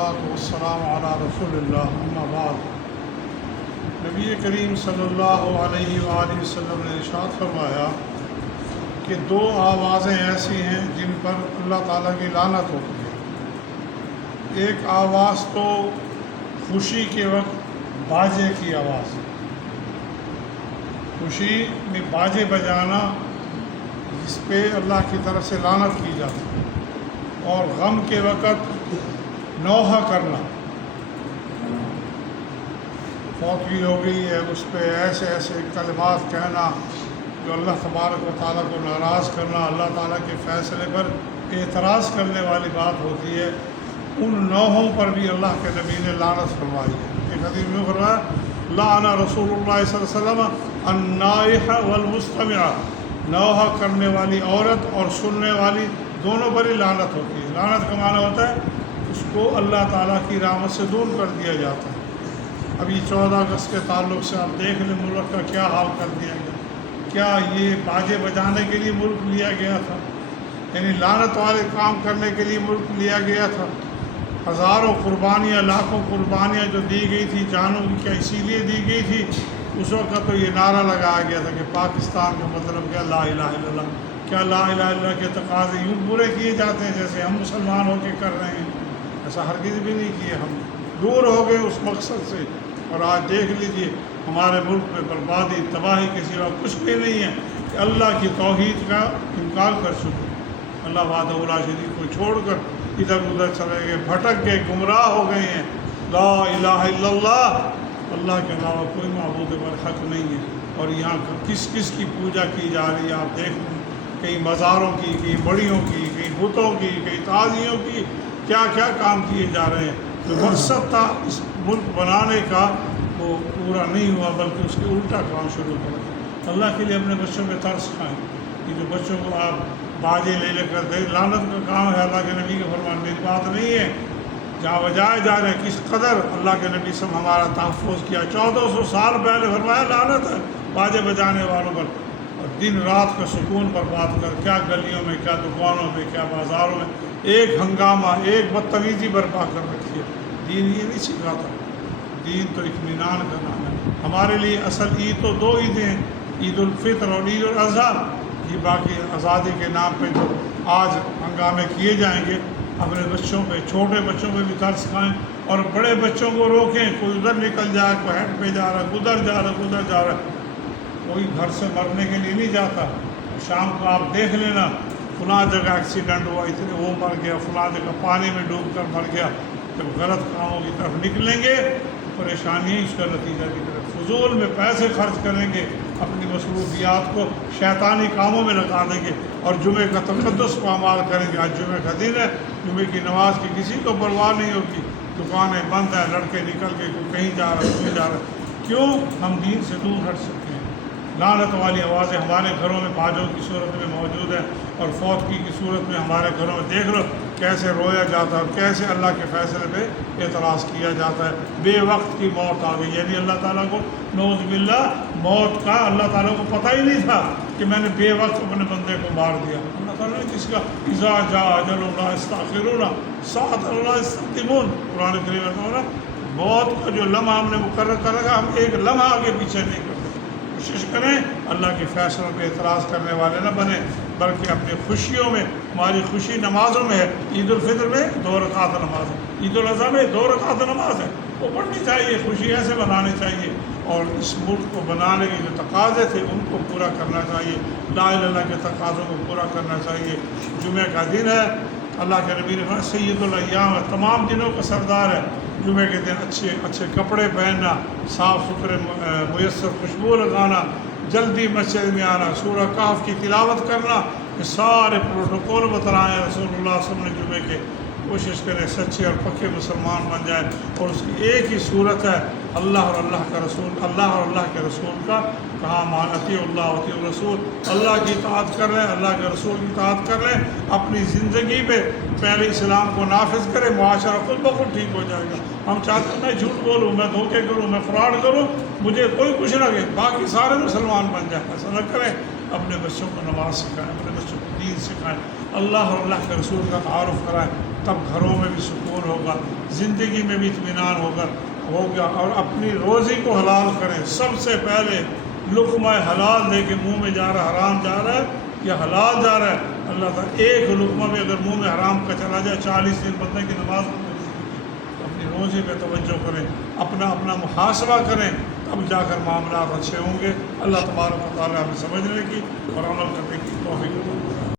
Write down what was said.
والصلاة والسلام علی رسول اللہ اما بعد۔ نبی کریم صلی اللہ علیہ وآلہ وسلم نے ارشاد فرمایا کہ دو آوازیں ایسی ہیں جن پر اللہ تعالیٰ کی لعنت ہوتی ہے۔ ایک آواز تو خوشی کے وقت باجے کی آواز، خوشی میں باجے بجانا جس پہ اللہ کی طرف سے لعنت کی جاتی ہے، اور غم کے وقت نوحہ کرنا، فوتگی ہو گئی ہے اس پہ ایسے ایسے کلمات کہنا جو اللہ تبارک و تعالیٰ کو ناراض کرنا، اللہ تعالیٰ کے فیصلے پر اعتراض کرنے والی بات ہوتی ہے، ان نوحوں پر بھی اللہ کے نبی نے لعنت فرمائی ہے۔ ایک حدیث میں فرمایا لعن رسول اللہ صلی اللہ علیہ وسلم النائحہ والمستمعہ، نوحہ کرنے والی عورت اور سننے والی دونوں پر ہی لعنت ہوتی ہے۔ لعنت کا معنی ہوتا ہے اس کو اللہ تعالیٰ کی رحمت سے دور کر دیا جاتا ہے۔ ابھی 14 اگست کے تعلق سے آپ دیکھ لیں ملک کا کیا حال کر دیا گیا۔ کیا یہ باجے بجانے کے لیے ملک لیا گیا تھا؟ یعنی لعنت والے کام کرنے کے لیے ملک لیا گیا تھا؟ ہزاروں قربانیاں، لاکھوں قربانیاں جو دی گئی تھی جانوں کی، کیا اسی لیے دی گئی تھی؟ اس وقت تو یہ نعرہ لگایا گیا تھا کہ پاکستان کا مطلب کیا لا الہ الا اللہ۔ کیا لا الہ الا اللہ کے تقاضے یوں پورے کیے جاتے ہیں جیسے ہم مسلمان ہو کے کر رہے ہیں؟ ایسا ہرگز بھی نہیں کیے، ہم دور ہو گئے اس مقصد سے۔ اور آج دیکھ لیجئے ہمارے ملک میں بربادی، تباہی کے سوا کچھ بھی نہیں ہے کہ اللہ کی توحید کا انکار کر چکے، اللہ وحدہ لا شریک کو چھوڑ کر ادھر ادھر چلے گئے، بھٹک گئے، گمراہ ہو گئے ہیں۔ لا الہ الا اللہ، اللہ کے علاوہ کوئی معبود برحق نہیں ہے۔ اور یہاں کس کس کی پوجا کی جا رہی ہے آپ دیکھ لیں، کئی مزاروں کی، کئی بڑیوں کی، کئی بتوں کی، کئی تازیوں کی، کیا کیا کام کیے جا رہے ہیں۔ جو مقصد تھا اس ملک بنانے کا وہ پورا نہیں ہوا، بلکہ اس کے الٹا کام شروع کر دیا۔ اللہ کے لیے اپنے بچوں پہ ترس کھائیں کہ جو بچوں کو آپ باجے لے کر دیں، لعنت کا کام ہے۔ اللہ کے نبی کا فرمان میری بات نہیں ہے، جہاں بجائے جا رہے ہیں کس قدر اللہ کے نبی سے ہمارا تحفظ کیا۔ 1400 سال پہلے فرمایا لعنت ہے باجے بجانے والوں پر، اور دن رات کا سکون برباد کر، کیا گلیوں میں، کیا دکانوں میں، کیا بازاروں میں ایک ہنگامہ، ایک بدتمیزی برپا کر رکھی ہے۔ دین یہ نہیں سکھاتا، دین تو اطمینان کا نام ہے۔ ہمارے لیے اصل عید تو دو عیدیں ہیں، عید الفطر اور عید الاضحیٰ۔ یہ باقی آزادی کے نام پہ جو آج ہنگامے کیے جائیں گے، اپنے بچوں پہ، چھوٹے بچوں پہ بھی ترس کھائیں، اور بڑے بچوں کو روکیں۔ کوئی ادھر نکل جائے، کوئی ہیڈ پہ جا رہا ہے، ادھر جا رہا ہے، ادھر جا رہا ہے، کوئی گھر سے مرنے کے لیے نہیں جاتا۔ شام کو آپ دیکھ لینا فلاں جگہ ایکسیڈنٹ ہوا، اتنے وہ مر گیا، فلاں جگہ پانی میں ڈوب کر مر گیا۔ جب غلط کاموں کی طرف نکلیں گے پریشانی اس کا نتیجہ نکلے۔ فضول میں پیسے خرچ کریں گے، اپنی مصروفیات کو شیطانی کاموں میں لگا دیں گے، اور جمعے کا تقدس پامال کریں گے۔ آج جمعے کا دن ہے، جمعے کی نماز کی کسی کو پرواہ نہیں ہوگی، دکانیں بند ہیں، لڑکے نکل کے کوئی کہیں جا رہا ہے، کہیں جا رہا ہے۔ کیوں؟ ہم دین سے دور ہٹ سکتے ہیں۔ لعنت والی آوازیں ہمارے گھروں میں باجوں کی صورت میں موجود ہیں، اور فوتگی کی صورت میں ہمارے گھروں میں دیکھ لو کیسے رویا جاتا ہے، اور کیسے اللہ کے فیصلے پہ اعتراض کیا جاتا ہے۔ بے وقت کی موت آ گئی، یعنی اللہ تعالیٰ کو نعوذ باللہ موت کا اللہ تعالیٰ کو پتہ ہی نہیں تھا کہ میں نے بے وقت اپنے بندے کو مار دیا۔ اللہ تعالیٰ نے جس کا اذا جاء اجلهم لا یستأخرون ساعة ولا یستقدمون، قرآن کریم میں کہا موت کا جو لمحہ ہم نے مقرر کر رکھا، ہم ایک لمحہ آگے پیچھے نہیں کرتے۔ کوشش کریں اللہ کے فیصلوں پہ اعتراض کرنے والے نہ بنیں، بلکہ اپنی خوشیوں میں، ہماری خوشی نمازوں میں ہے۔ عید الفطر میں 2 رکعت نماز ہے، عید الاضحیٰ میں 2 رکعت نماز ہے، وہ پڑھنی چاہیے، خوشی ایسے منانی چاہیے، اور اس ملک کو بنانے کے جو تقاضے تھے ان کو پورا کرنا چاہیے، لا الہ الا اللہ کے تقاضوں کو پورا کرنا چاہیے۔ جمعہ کا دن ہے، اللہ کے نبی نے فرمایا سید الایام ہے، تمام دنوں کا سردار ہے۔ جمعے کے دن اچھے کپڑے پہننا، صاف ستھرے میسر خوشبو لگانا، جلدی مسجد میں آنا، سورہ کہف کی تلاوت کرنا، یہ سارے پروٹوکول بتلائے رسول اللہ صلی اللہ علیہ وسلم نے جمعے کے۔ کوشش کریں سچے اور پکے مسلمان بن جائیں، اور اس کی ایک ہی صورت ہے اللہ اور اللہ کا رسول، اللہ اور اللہ کے رسول کا کہا مان اطیع اللہ اطیع الرسول، اللہ کی اطاعت کر لیں، اللہ کے رسول کی اطاعت کر لیں، اپنی زندگی پہ پہلے اسلام کو نافذ کریں، معاشرہ خود بخود ٹھیک ہو جائے گا۔ ہم چاہتے ہیں میں جھوٹ بولوں، میں دھوکے کروں، میں فراڈ کروں، مجھے کوئی کچھ نہ کہ باقی سارے مسلمان بن جائیں، ایسا نہ کریں۔ اپنے بچوں کو نماز سکھائیں، اپنے بچوں کو دین سکھائیں، اللہ اور اللہ کے رسول کا تعارف کرائیں۔ تب گھروں میں بھی سکون ہوگا، زندگی میں بھی اطمینان ہوگا اور اپنی روزی کو حلال کریں۔ سب سے پہلے لقمہ حلال دے کے منہ میں جا رہا حرام جا رہا ہے یا حلال جا رہا ہے، اللہ تعالیٰ ایک لقمہ بھی اگر منہ میں حرام کا چلا جائے 40 دن بندے کی نماز اپنی روزی پہ توجہ کریں، اپنا محاسبہ کریں، تب جا کر معاملات اچھے ہوں گے۔ اللہ تبارک و تعالیٰ ہمیں سمجھنے کی اور عمل کرنے کی توفیق عطا فرمائے۔